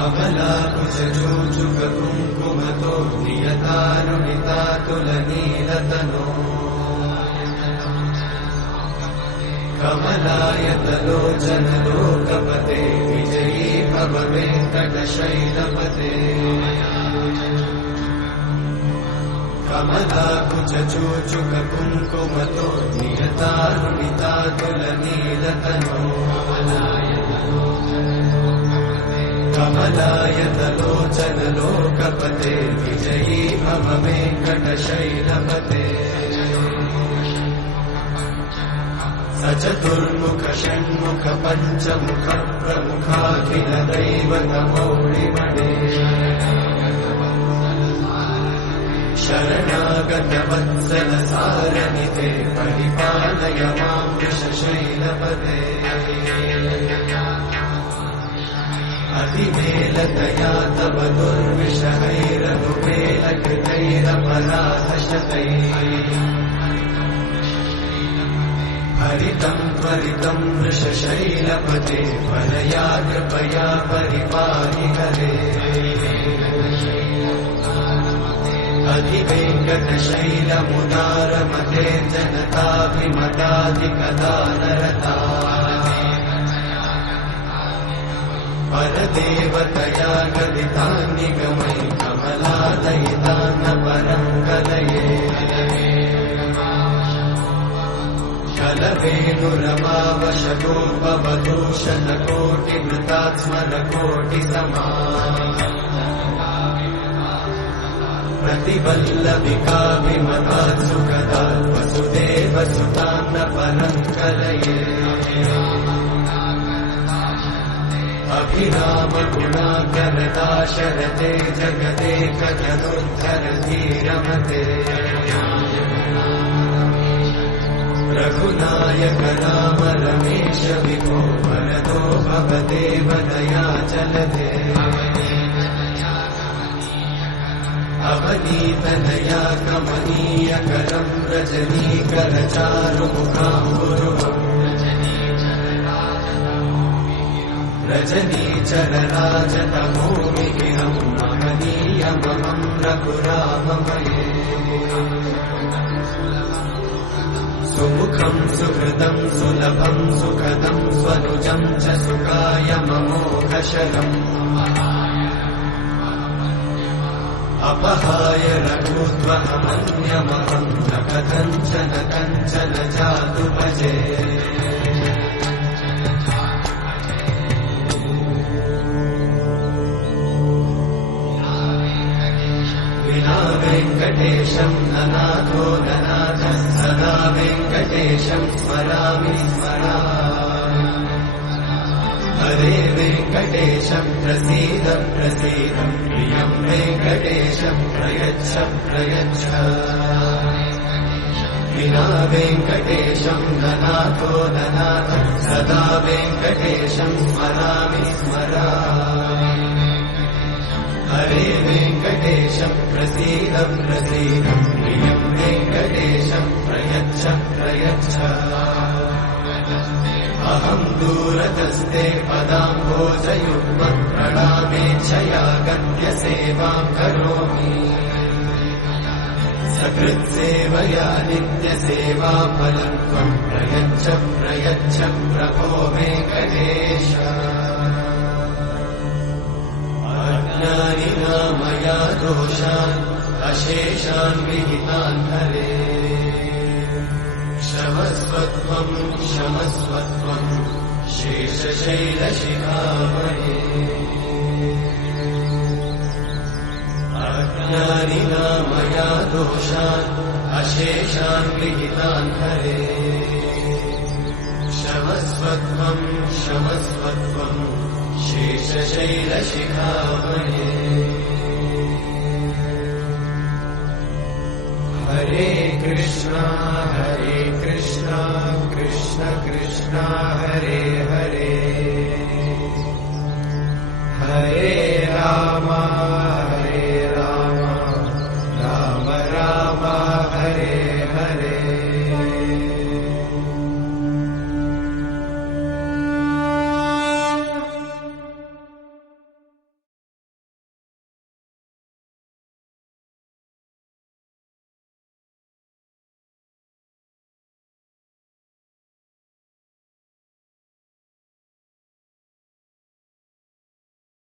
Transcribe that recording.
कमलाकुचूचुककुङ्कुमतो नियतारुणितातुलनीलतनो कमलायतलोचनलोकपते विजयी भव वेङ्कटशैलपते कमलाकुचूचुककुङ्कुमतो नियतारुणितातुलनीलतनो कमलायतलोचनलोकपते विजयी भव वेङ्कटशैलपते सचतुर्मुख षण्मुख पञ्चमुख प्रमुखाखिल दैवतमौलिमणे शरणागत वत्सल सारनिते परिपालय मां वृषशैलपते अतिमेलतया तव दुर्विषहैरनुपेलकृतैरपराधशतैः हरितं त्वरितं वृषशैलपते वरया कृपया परिपाहि हरे अधिवेङ्कटशैलमुदारमते जनताभिमताधिकदानरता परदेवतया गदितान्निगमै कमलादयितान्न परं कलये कलवेणुरमावशतोपवधूषणकोटिमृतात्स्मरकोटिसमा प्रतिवल्लभिकाभिमतात् सुखदात् वसुदेवसुतान्न परं कलये अभिराम गुणाकरदाशरथे जगदेकजनुद्धरधीरमते रघुनायक राम रमेश विभो वरदो भवदेव दयाचलते अवनीतनया कमनीयकरं रजनीकरचारुमुखाम्बुरुहम् रजनीचरराजतमोमिहिरं महनीयमहं रघुराममये सुमुखं सुहृदं सुलभं सुखदं स्वनुजं च सुखायममोघशरम् अपहाय रघुत्वमन्यमहं न कथञ्चन कञ्चन जातु भजे विना वेङ्कटेशं ननाथो ननाथः सदा वेङ्कटेशं स्मरामि स्मरामि हरे वेङ्कटेशं प्रसीद प्रसीद प्रियं वेङ्कटेशं प्रयच्छ प्रयच्छ विना वेङ्कटेशं ननाथो ननाथः सदा वेङ्कटेशं स्मरामि स्मरामि हरे वेङ्कटेशं प्रसीद प्रसीद प्रियं वेङ्कटेशं प्रयच्छ प्रयच्छ अहं दूरतस्ते पदाम्भोजयुग्मं प्रणामेच्छया गद्यसेवां करोमि सकृत्सेवया नित्यसेवाफलं त्वं प्रयच्छ प्रयच्छ प्रभो वेङ्कटेश अज्ञानिना मया दोषान् अशेषान् विहितान् हरे क्षमस्वत्वं क्षमस्वत्वं शेषशैलशिखामणे अज्ञानिना मया दोषान् अशेषान् विहितान् हरे क्षमस्वत्वं क्षमस्वत्वं शेषशैलशिखामणे हरे कृष्णा कृष्ण कृष्ण हरे हरे हरे राम राम राम हरे हरे